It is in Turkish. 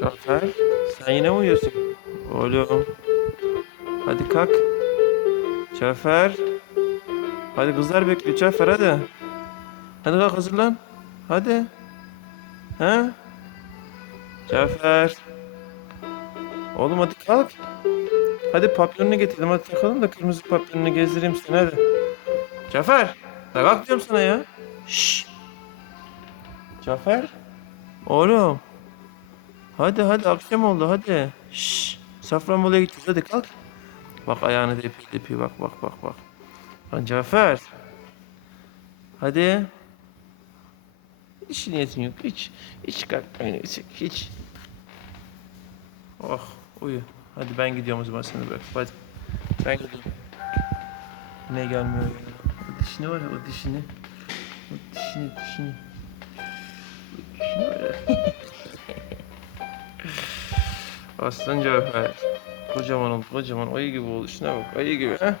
Cafer sen yine mi uyuyorsun? Oğlum. Hadi kalk. Cafer. Hadi kızlar bekliyor Cafer hadi. Hadi kalk hazırlan. Hadi. Ha? Cafer. Oğlum hadi kalk. Hadi papyonunu getirdim hadi takalım da kırmızı papyonunu gezdireyim seni hadi. Cafer. Da kalk diyorum sana ya. Şşş. Cafer. Oğlum. Hadi hadi akşam oldu hadi. Şşş. Safranbolu'ya gideceğiz hadi kalk. Bak ayağını depiyor depiyor bak bak bak bak. Lan Cafer. Hadi. Hiç niyetin yok hiç. Hiç kalkmayın hiç. hiç. Oh uyu. Hadi ben gidiyorum o zaman seni bırak. Hadi. Ben gidiyorum. Ne gelmiyor. O dişini var ya o dişini. O dişini dişini. O dişini var ya. Aslan Cafer. Kocaman oldu kocaman ayı gibi oldu. Şuna bak ayı gibi ha.